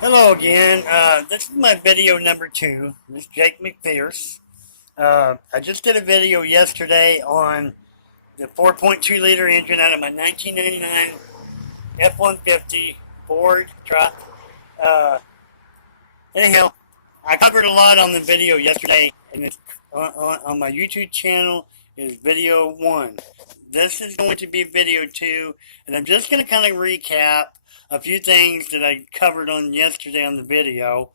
Hello again. This is my video number 2. This is Jake McPherce. I just did a video yesterday on the 4.2 liter engine out of my 1999 F-150 Ford truck. Uh, anyhow, I covered a lot on the video yesterday, and it's on my YouTube channel is video 1. This is going to be video 2, and I'm just going to kind of recap a few things that I covered on yesterday on the video,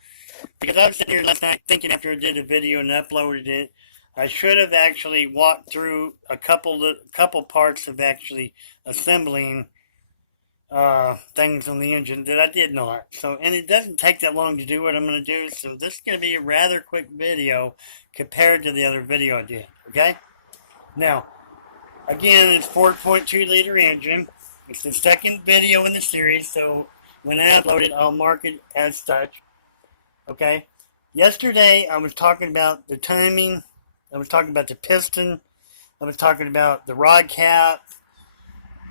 because I was sitting here last night thinking after I did a video and uploaded it, I should have actually walked through a couple parts of actually assembling things on the engine that I did not. So, and it doesn't take that long to do what I'm going to do, so this is going to be a rather quick video compared to the other video I did, okay? Now, again, it's 4.2 liter engine. It's the second video in the series, so when I upload it, I'll mark it as such. Okay? Yesterday, I was talking about the timing. I was talking about the piston. I was talking about the rod cap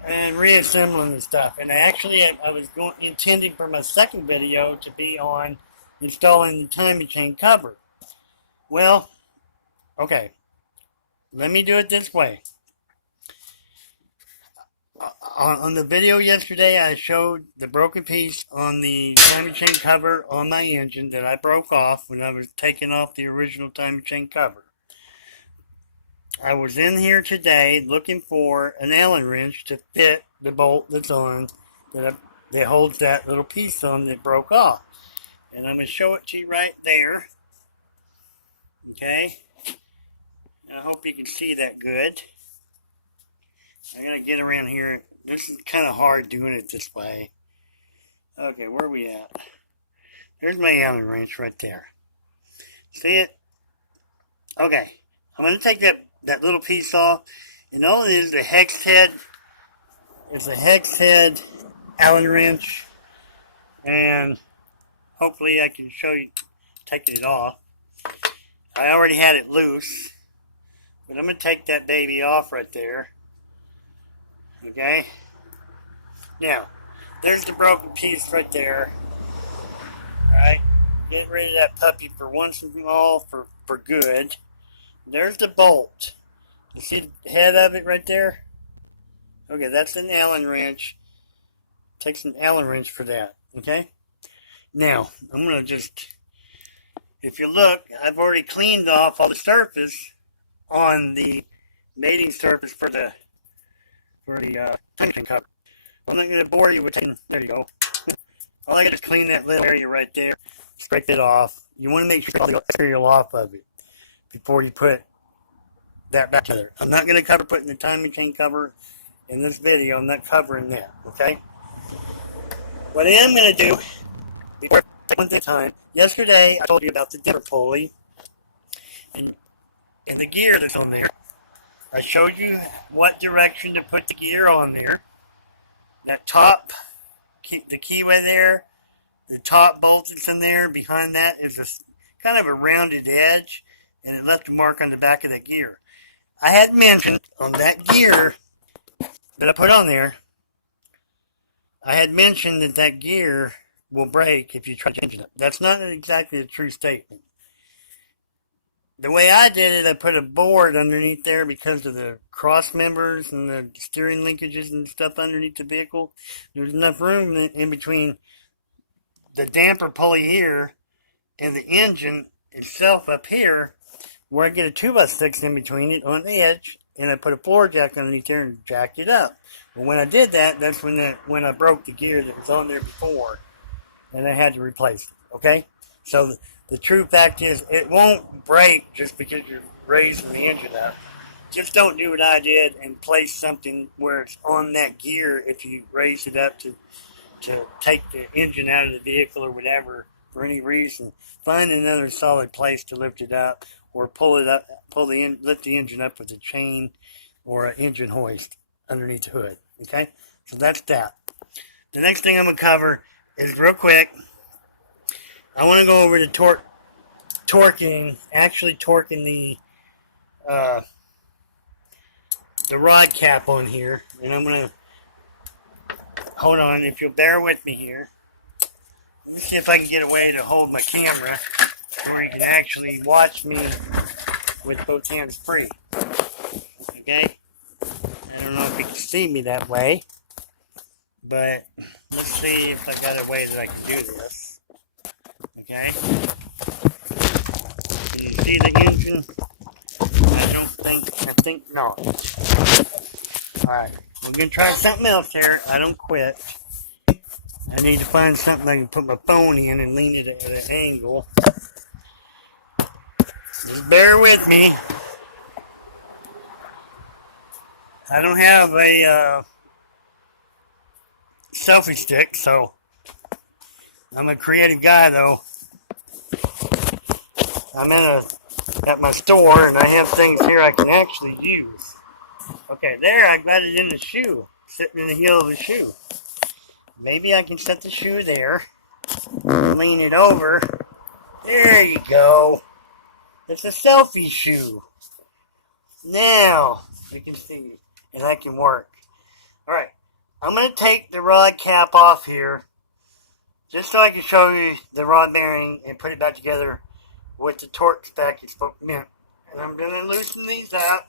and reassembling and stuff. And I was intending for my second video to be on installing the timing chain cover. Well, okay. Let me do it this way. On the video yesterday, I showed the broken piece on the timing chain cover on my engine that I broke off when I was taking off the original timing chain cover. I was in here today looking for an Allen wrench to fit the bolt that's on, that holds that little piece on that broke off. And I'm going to show it to you right there. Okay? I hope you can see that good. I gotta get around here. This is kind of hard doing it this way. Okay, where are we at? There's my Allen wrench right there. See it? Okay, I'm gonna take that little piece off, and all it is a hex head. It's a hex head Allen wrench, and hopefully I can show you taking it off. I already had it loose, but I'm gonna take that baby off right there. Okay, now there's the broken piece right there. Alright, getting rid of that puppy for once and all for good. There's the bolt. You see the head of it right there? Okay, that's an Allen wrench. Takes an Allen wrench for that. Okay, now I'm gonna just, if you look, I've already cleaned off all the surface on the mating surface for the timing chain cover. I'm not going to bore you with taking, there you go. All I got is clean that little area right there, scrape it off. You want to make sure you get all the material off of it before you put that back together. I'm not going to cover putting the timing chain cover in this video. I'm not covering that, okay? What I am going to do, before I take one thing at a time, yesterday I told you about the dimmer pulley and the gear that's on there. I showed you what direction to put the gear on there. That top, the keyway there, the top bolt that's in there, behind that is a kind of a rounded edge, and it left a mark on the back of that gear. I had mentioned on that gear that I put on there, I had mentioned that gear will break if you try changing it. That's not exactly a true statement. The way I did it, I put a board underneath there because of the cross members and the steering linkages and stuff underneath the vehicle. There's enough room in between the damper pulley here and the engine itself up here where I get a 2x6 in between it on the edge, and I put a floor jack underneath there and jacked it up. But when I did that, that's when I broke the gear that was on there before, and I had to replace it, okay? So the true fact is, it won't break just because you're raising the engine up. Just don't do what I did and place something where it's on that gear if you raise it up to take the engine out of the vehicle or whatever for any reason. Find another solid place to lift it up, or pull it up, lift the engine up with a chain or an engine hoist underneath the hood. Okay, so that's that. The next thing I'm gonna cover is real quick. I want to go over to actually torquing the rod cap on here, and I'm gonna hold on. If you'll bear with me here, let Let's see if I can get a way to hold my camera where you can actually watch me with both hands free. Okay? I don't know if you can see me that way, but let's see if I got a way that I can do this. Okay? Can you see the engine? I think not. Alright, we're going to try something else here. I don't quit. I need to find something I can put my phone in and lean it at an angle. Just bear with me. I don't have a selfie stick, so I'm a creative guy though. I'm at my store and I have things here I can actually use. Okay, there I got it in the shoe, sitting in the heel of the shoe. Maybe I can set the shoe there, lean it over. There you go. It's a selfie shoe. Now you can see, and I can work. Alright, I'm going to take the rod cap off here, just so I can show you the rod bearing and put it back together with the torque spec it's meant. And I'm going to loosen these up.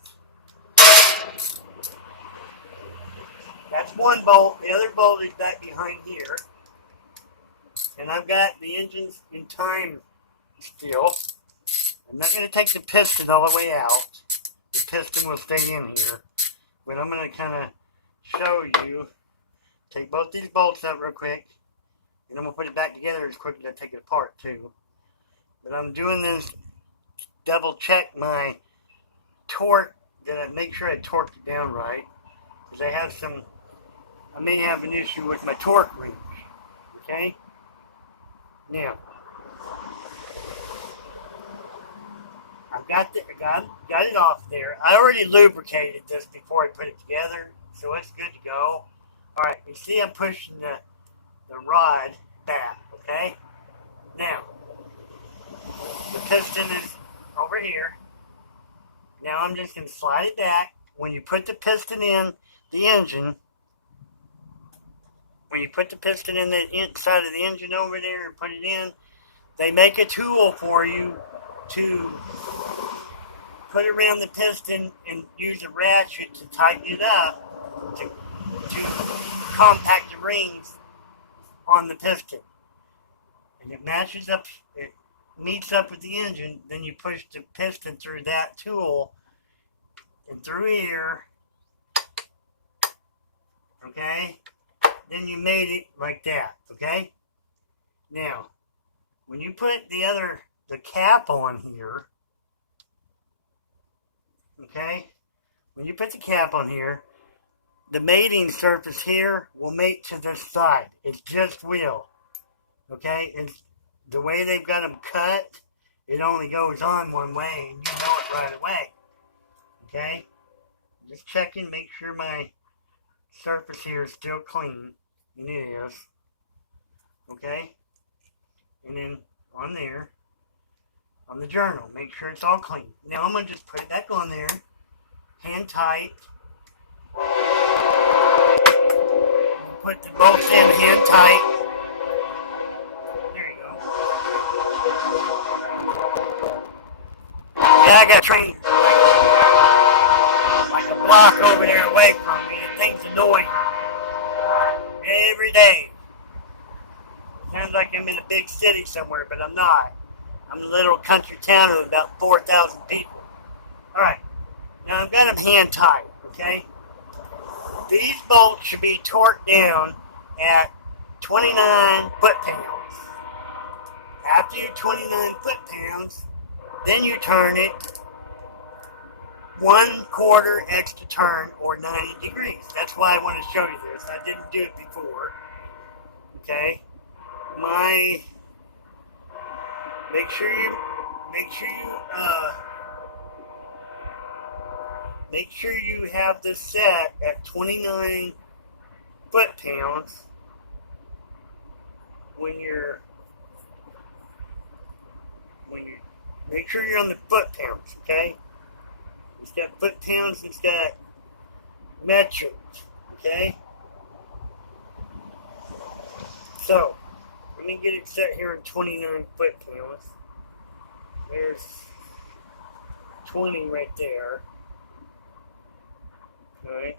That's one bolt. The other bolt is back behind here. And I've got the engines in time still. I'm not going to take the piston all the way out. The piston will stay in here. But I'm going to kind of show you. Take both these bolts out real quick. And I'm going to put it back together as quick as I take it apart too. But I'm doing this double check my torque. That I make sure I torque it down right. Because I may have an issue with my torque wrench. Okay? Now, I've got it off there. I already lubricated this before I put it together, so it's good to go. Alright, you see I'm pushing the rod back, okay? Now, the piston is over here. Now I'm just going to slide it back. When you put the piston in the engine, when you put the piston in the inside of the engine over there and put it in, they make a tool for you to put around the piston and use a ratchet to tighten it up to compact the rings on the piston. And it matches up, it meets up with the engine, then you push the piston through that tool and through here, okay? Then you made it like that, okay? Now, when you put the cap on here, okay? When you put the cap on here, the mating surface here will mate to this side. It just will, okay? It's the way they've got them cut, it only goes on one way, and you know it right away, okay? Just checking, make sure my surface here is still clean, and it is, okay? And then on there, on the journal, make sure it's all clean. Now I'm going to just put it back on there, hand tight. Put the bolts in hand tight. There you go. Yeah, I got a train like a block over there away from me. It thinks annoying every day. Sounds like I'm in a big city somewhere, but I'm not. I'm in a little country town of about 4,000 people. Alright, now I've got them hand tight, okay? These bolts should be torqued down at 29 foot-pounds. After your 29 foot-pounds, then you turn it 1/4 extra turn or 90 degrees. That's why I want to show you this. I didn't do it before. Okay? Make sure you have this set at 29 foot-pounds when you make sure you're on the foot-pounds, okay? It's got foot-pounds, it's got metric, okay? So, Let me get it set here at 29 foot-pounds. There's 20 right there. Okay.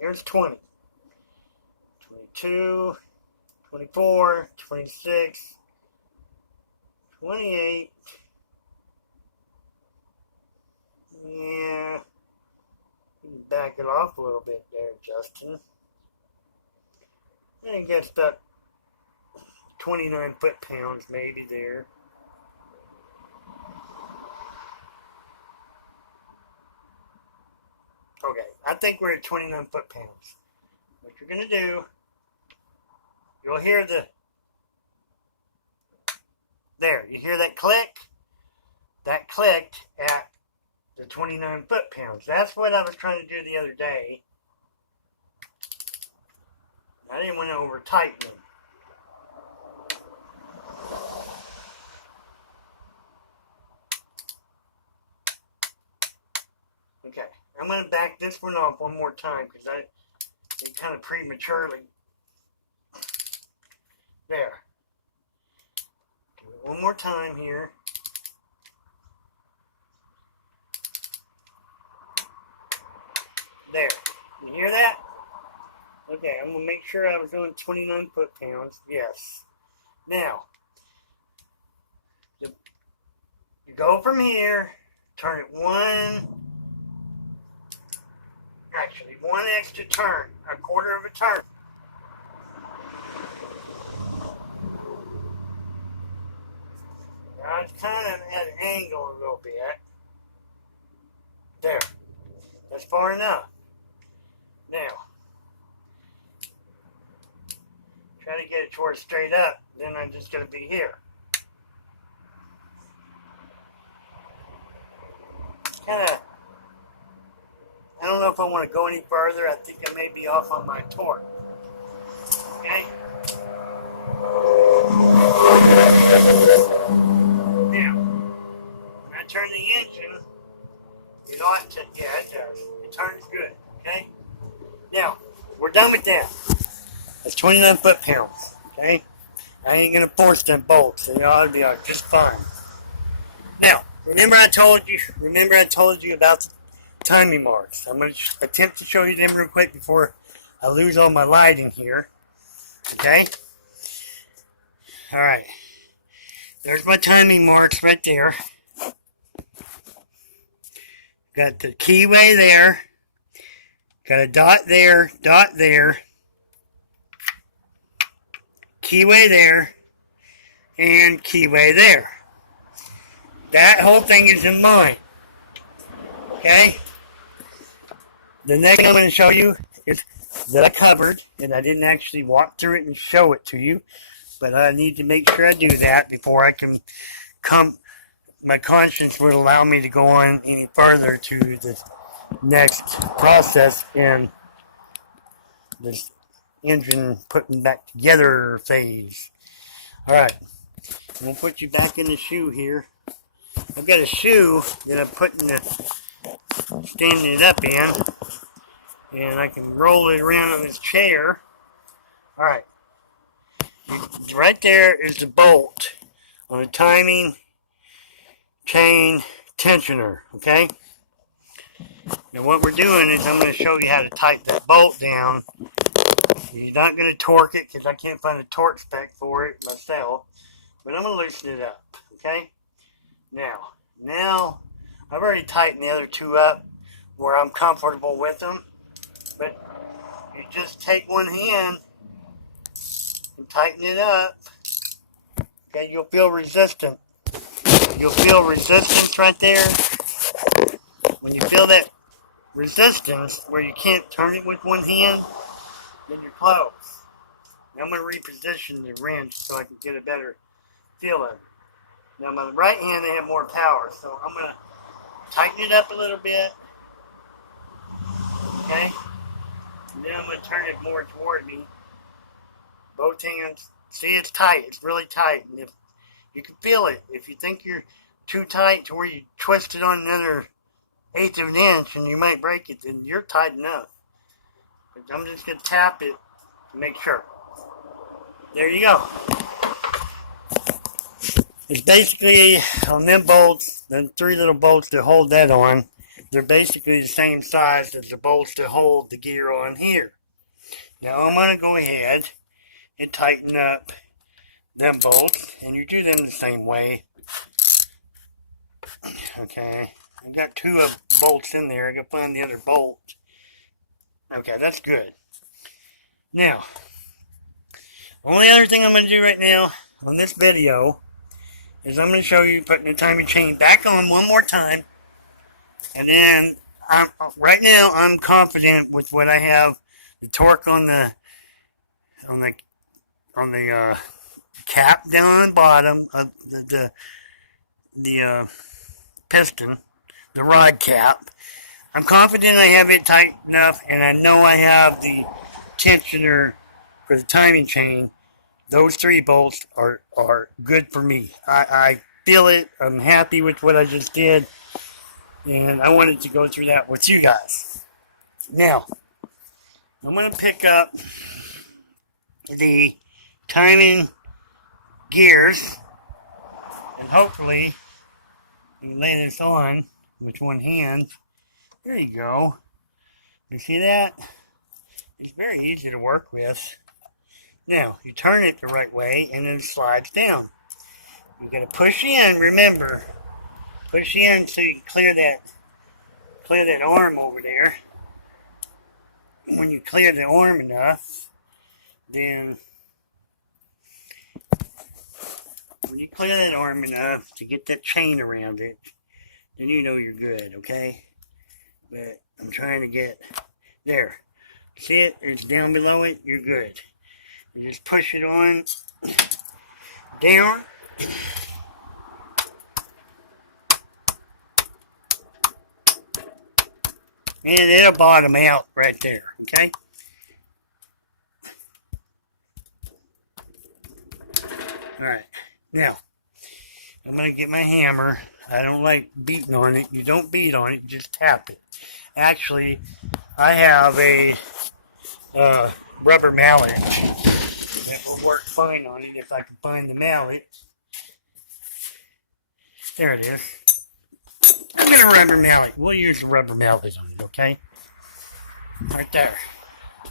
There's 20. 22, 24, 26, 28. Yeah. Back it off a little bit there, Justin. I think that's about 29 foot-pounds maybe there. Okay, I think we're at 29 foot-pounds. What you're going to do, you'll hear there, you hear that click? That clicked at the 29 foot-pounds. That's what I was trying to do the other day. I didn't want to over-tighten them. Okay, I'm going to back this one off one more time because I did kind of prematurely. There. Do it one more time here. There. You hear that? Okay, I'm going to make sure I was doing 29 foot-pounds. Yes. Now, you go from here, turn it one extra turn, a quarter of a turn. Now it's kind of at an angle a little bit. There. That's far enough. Now, try to get it towards straight up, then I'm just going to be here. Kind of, I don't know if I want to go any further. I think I may be off on my torque. Okay? Now, when I turn the engine, it ought to, yeah, it does. It turns good, okay? Now, we're done with that. That's 29 foot-pounds, okay? I ain't going to force them bolts. They ought to be just fine. Now, remember I told you about the timing marks. I'm going to attempt to show you them real quick before I lose all my lighting here. Okay? Alright. There's my timing marks right there. Got the keyway there. Got a dot there, keyway there, and keyway there. That whole thing is in mine. Okay? The next thing I'm going to show you is that I covered, and I didn't actually walk through it and show it to you, but I need to make sure I do that before I can my conscience would allow me to go on any further to the next process in this engine putting back together phase. Alright, I'm going to put you back in the shoe here. I've got a shoe that I'm standing it up in, and I can roll it around on this chair. Alright, right there is the bolt on a timing chain tensioner, okay? Now what we're doing is I'm going to show you how to tighten that bolt down. You're not going to torque it because I can't find a torque spec for it myself, but I'm going to loosen it up, okay? Now I've already tightened the other two up where I'm comfortable with them, but you just take one hand and tighten it up. Okay, you'll feel resistance. You'll feel resistance right there. When you feel that resistance where you can't turn it with one hand, then you're close. Now I'm going to reposition the wrench so I can get a better feel of it. Now my right hand, they have more power, so I'm going to tighten it up a little bit. Okay? And then I'm going to turn it more toward me. Both hands. See, it's tight. It's really tight. And if you can feel it. If you think you're too tight to where you twist it on another eighth of an inch and you might break it, then you're tight enough. But I'm just going to tap it to make sure. There you go. It's basically on them bolts, the 3 little bolts that hold that on, they're basically the same size as the bolts that hold the gear on here. Now I'm going to go ahead and tighten up them bolts, and you do them the same way. Okay, I got 2 of bolts in there. I got to find the other bolt. Okay, that's good. Now, only other thing I'm going to do right now on this video is I'm going to show you putting the timing chain back on one more time, and then right now I'm confident with what I have, the torque on the cap down on the bottom of the piston, the rod cap. I'm confident I have it tight enough, and I know I have the tensioner for the timing chain. Those 3 bolts are good for me. I feel it. I'm happy with what I just did, and I wanted to go through that with you guys. Now, I'm going to pick up the timing gears, and hopefully you can lay this on with one hand. There you go. You see that? It's very easy to work with. Now, you turn it the right way and then it slides down. You're going to push in, remember. Push in so you can clear that arm over there. And when you clear the arm enough, then when you clear that arm enough to get that chain around it, then you know you're good, okay? But I'm trying to get there. See it? It's down below it. You're good. You just push it on down. And it'll bottom out right there, okay? Alright, now, I'm going to get my hammer. I don't like beating on it. You don't beat on it, you just tap it. Actually, I have a rubber mallet that will work fine on it if I can find the mallet. There it is. I'm going to rubber mallet. We'll use the rubber mallet on it, okay? Right there.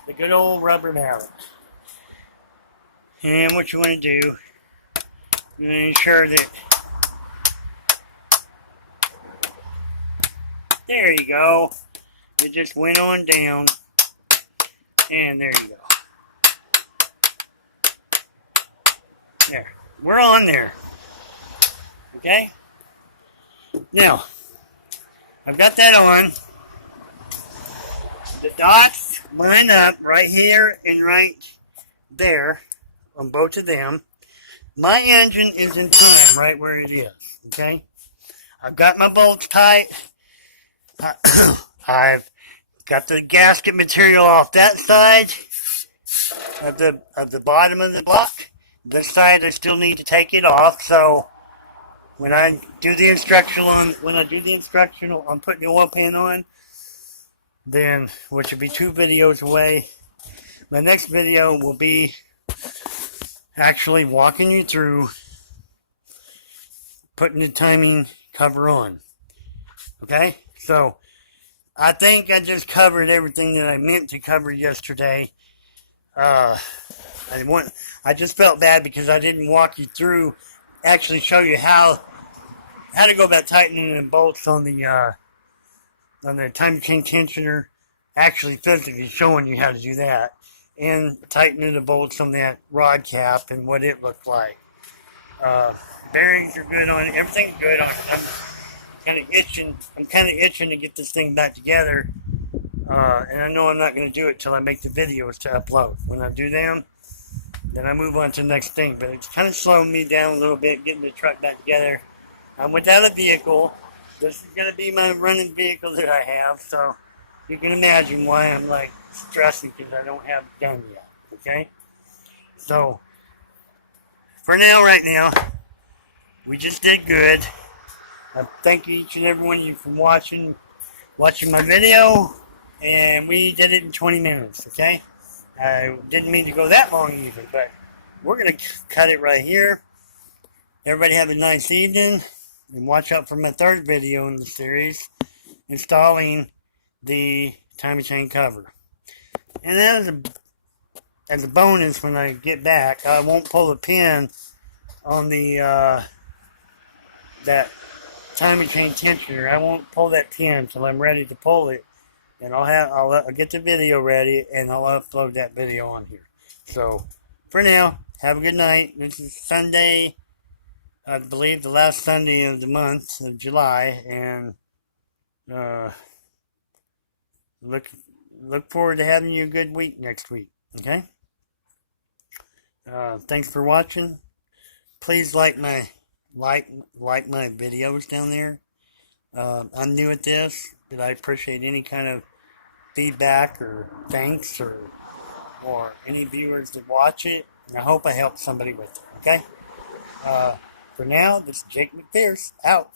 The good old rubber mallet. And what you want to do, you want to ensure that, there you go. It just went on down. And there you go. There. We're on there. Okay? Now, I've got that on. The dots line up right here and right there on both of them. My engine is in time right where it is. Okay? I've got my bolts tight. I've got the gasket material off that side of the bottom of the block. This side I still need to take it off, so when I do the instructional on putting the oil pan on, then which will be 2 videos away, my next video will be actually walking you through putting the timing cover on. Okay? So I think I just covered everything that I meant to cover yesterday. I just felt bad because I didn't walk you through, actually show you how to go about tightening the bolts on the timing chain tensioner, actually physically showing you how to do that, and tightening the bolts on that rod cap and what it looked like. Bearings are good on it. Everything's good on it. I'm kind of itching to get this thing back together. And I know I'm not going to do it till I make the videos to upload. When I do them, then I move on to the next thing. But it's kind of slowing me down a little bit, getting the truck back together. I'm without a vehicle. This is going to be my running vehicle that I have. So you can imagine why I'm like stressing because I don't have it done yet. Okay? So for now, right now, we just did good. Thank you each and every one of you for watching my video. And we did it in 20 minutes, okay? I didn't mean to go that long even, but we're going to cut it right here. Everybody have a nice evening. And watch out for my third video in the series, installing the timing chain cover. And then as a bonus, when I get back, I won't pull a pin on the that timing chain tensioner. I won't pull that pin until I'm ready to pull it, and I'll get the video ready and I'll upload that video on here. So for now, have a good night. This is Sunday, I believe the last Sunday of the month of July, and look forward to having you a good week next week. Okay. Thanks for watching. Please like my videos down there. I'm new at this, but I appreciate any kind of feedback or thanks or any viewers that watch it. And I hope I helped somebody with it. Okay. For now, this is Jake McPherce out.